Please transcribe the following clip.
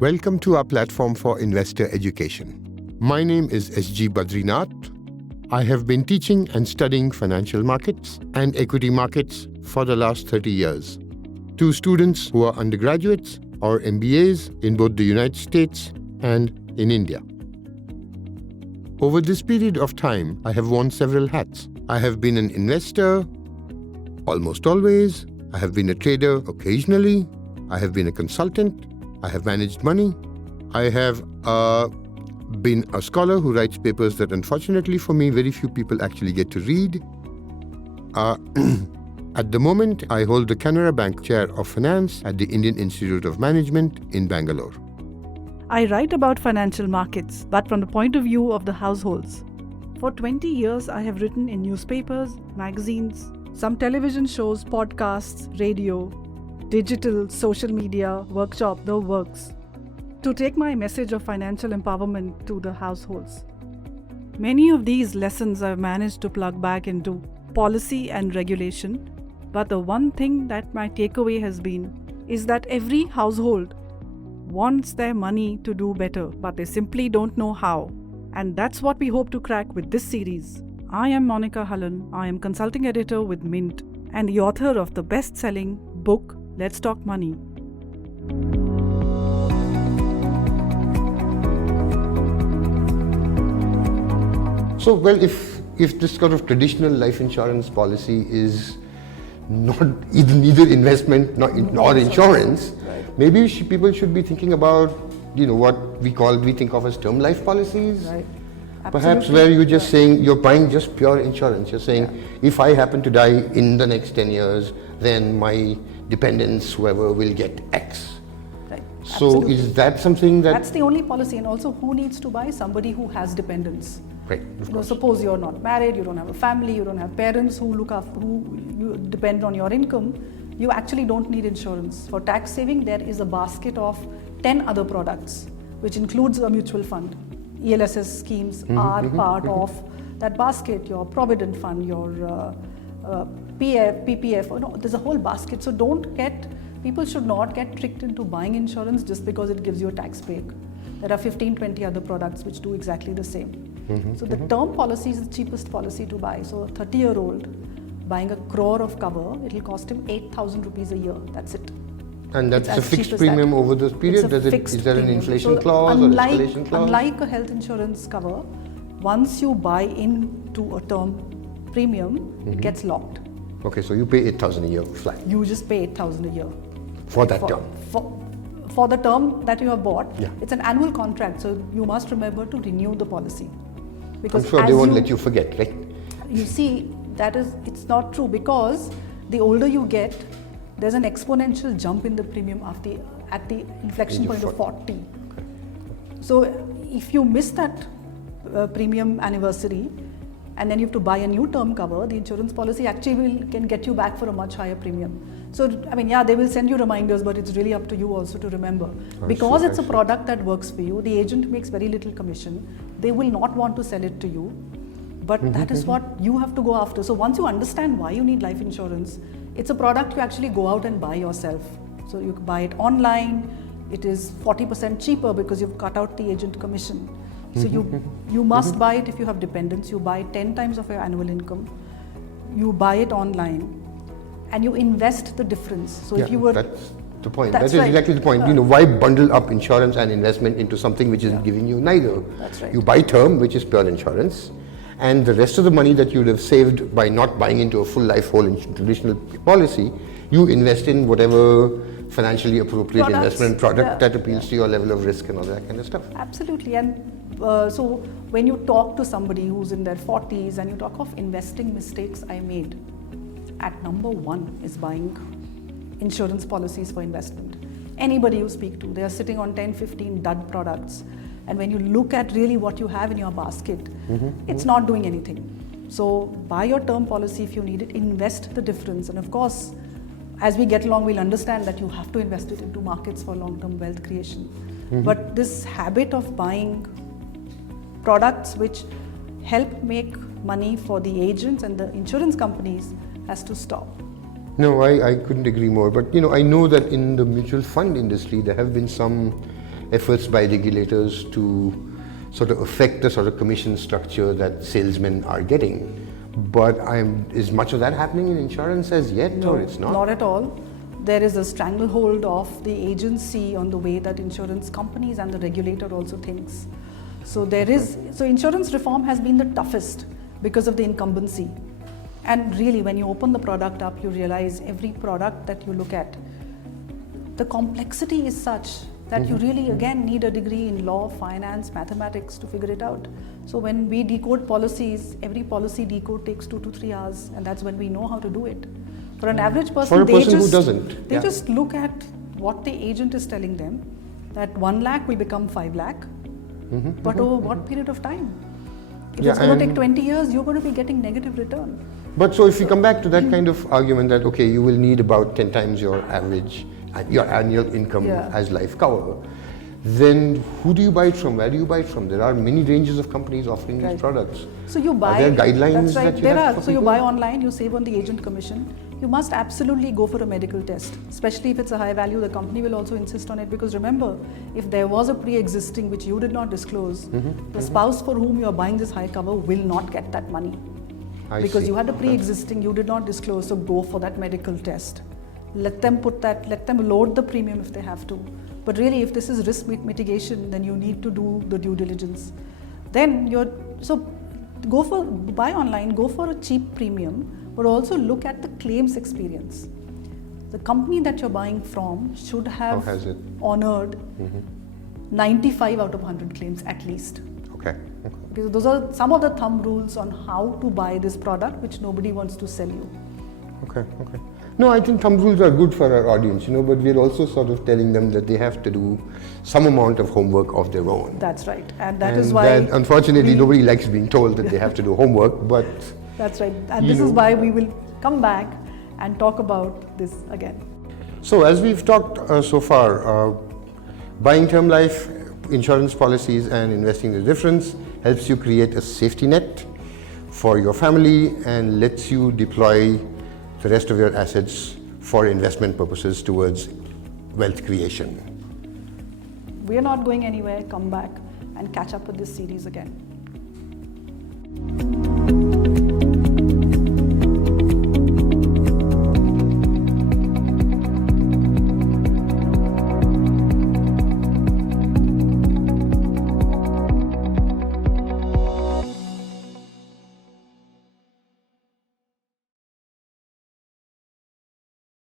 Welcome to our platform for investor education. My name is S.G. Badrinath. I have been teaching and studying financial markets and equity markets for the last 30 years to students who are undergraduates or MBAs in both the United States and in India. Over this period of time, I have worn several hats. I have been an investor almost always. I have been a trader occasionally. I have been a consultant. I have managed money. I have been a scholar who writes papers that unfortunately for me, very few people actually get to read. At the moment, I hold the Canara Bank Chair of Finance at the Indian Institute of Management in Bangalore. I write about financial markets, but from the point of view of the households. For 20 years, I have written in newspapers, magazines, some television shows, podcasts, radio, digital, social media, workshop, the works, to take my message of financial empowerment to the households. Many of these lessons I've managed to plug back into policy and regulation, but the one thing that my takeaway has been is that every household wants their money to do better, but they simply don't know how. And that's what we hope to crack with this series. I am Monica Hallan. I am consulting editor with Mint and the author of the best-selling book, Let's Talk Money. So, well, if this sort of traditional life insurance policy is not neither investment nor insurance, right, maybe people should be thinking about, what we think of as term life policies. Right. Perhaps where you're just saying you're buying just pure insurance. You're saying if I happen to die in the next 10 years, then my dependents, whoever, will get X. Right. So Absolutely. is that something that... That's the only policy. And also, who needs to buy? Somebody who has dependents. Right, of course. Suppose you're not married, you don't have a family, you don't have parents who look after, who you depend on your income, you actually don't need insurance. For tax saving, there is a basket of 10 other products, which includes a mutual fund. ELSS schemes are part of that basket, your provident fund, your PPF, there's a whole basket. So people should not get tricked into buying insurance just because it gives you a tax break. There are 15, 20 other products which do exactly the same. So the term policy is the cheapest policy to buy. So a 30-year-old buying 1 crore of cover, it'll cost him 8,000 rupees a year. That's it. And that's a fixed premium over this period? Is there an inflation clause or escalation clause? Unlike a health insurance cover, once you buy into a term premium, it gets locked. Okay, so you pay 8,000 a year flat. You just pay 8,000 a year. For that term? For the term that you have bought, yeah. It's an annual contract, so you must remember to renew the policy. Because I'm sure they won't let you forget, right? You see, it's not true, because the older you get, there's an exponential jump in the premium at the inflection point of 40. Okay. So if you miss that premium anniversary and then you have to buy a new term cover, the insurance policy actually can get you back for a much higher premium. So, they will send you reminders, but it's really up to you also to remember. Because it's a product that works for you, the agent makes very little commission. They will not want to sell it to you. But that is what you have to go after. So once you understand why you need life insurance, it's a product you actually go out and buy yourself. So you can buy it online. It is 40% cheaper because you've cut out the agent commission. So you must buy it if you have dependents. You buy 10 times of your annual income. You buy it online. And you invest the difference. So if you were... That's the point. That's that is right. exactly the point. Why bundle up insurance and investment into something which is giving you neither? That's right. You buy term, which is pure insurance, and the rest of the money that you would have saved by not buying into a full life whole traditional policy, you invest in whatever financially appropriate investment product that appeals to your level of risk and all that kind of stuff. Absolutely. And so when you talk to somebody who's in their 40s and you talk of investing mistakes I made, at number 1 is buying insurance policies for investment. Anybody you speak to, they are sitting on 10, 15 dud products. And when you look at really what you have in your basket, it's not doing anything. So buy your term policy if you need it, invest the difference. And of course, as we get along, we'll understand that you have to invest it into markets for long-term wealth creation. But this habit of buying products which help make money for the agents and the insurance companies has to stop. No, I couldn't agree more. But I know that in the mutual fund industry, there have been some efforts by regulators to sort of affect the sort of commission structure that salesmen are getting. But is much of that happening in insurance as yet, or it's not? Not at all. There is a stranglehold of the agency on the way that insurance companies and the regulator also thinks. So insurance reform has been the toughest because of the incumbency. And really, when you open the product up, you realize every product that you look at, the complexity is such that you really, again, need a degree in law, finance, mathematics to figure it out. So when we decode policies, every policy decode takes 2 to 3 hours, and that's when we know how to do it. For an average person, who doesn't, they just look at what the agent is telling them, that 1 lakh will become 5 lakh, but over what period of time? If it's going to take 20 years, you're going to be getting negative return. But so if you come back to that kind of argument that, okay, you will need about 10 times your average, your annual income as life cover, then who do you buy it from? Where do you buy it from? There are many ranges of companies offering these products. So you buy. Are there guidelines that you have for So you buy online, you save on the agent commission. You must absolutely go for a medical test, especially if it's a high value. The company will also insist on it, because remember, if there was a pre-existing which you did not disclose, the spouse for whom you are buying this high cover will not get that money. Because you had a pre-existing, you did not disclose, so go for that medical test. Let them load the premium if they have to. But really, if this is risk mitigation, then you need to do the due diligence. Then buy online, go for a cheap premium, but also look at the claims experience. The company that you're buying from should have honored 95 out of 100 claims at least. Okay. Because those are some of the thumb rules on how to buy this product, which nobody wants to sell you. Okay. No, I think thumb rules are good for our audience, but we're also sort of telling them that they have to do some amount of homework of their own. That's right. And that is why... unfortunately, nobody likes being told that they have to do homework, but... That's right. And this is why we will come back and talk about this again. So as we've talked so far, buying term life insurance policies and investing the difference helps you create a safety net for your family and lets you deploy the rest of your assets for investment purposes towards wealth creation. We are not going anywhere. Come back and catch up with this series again.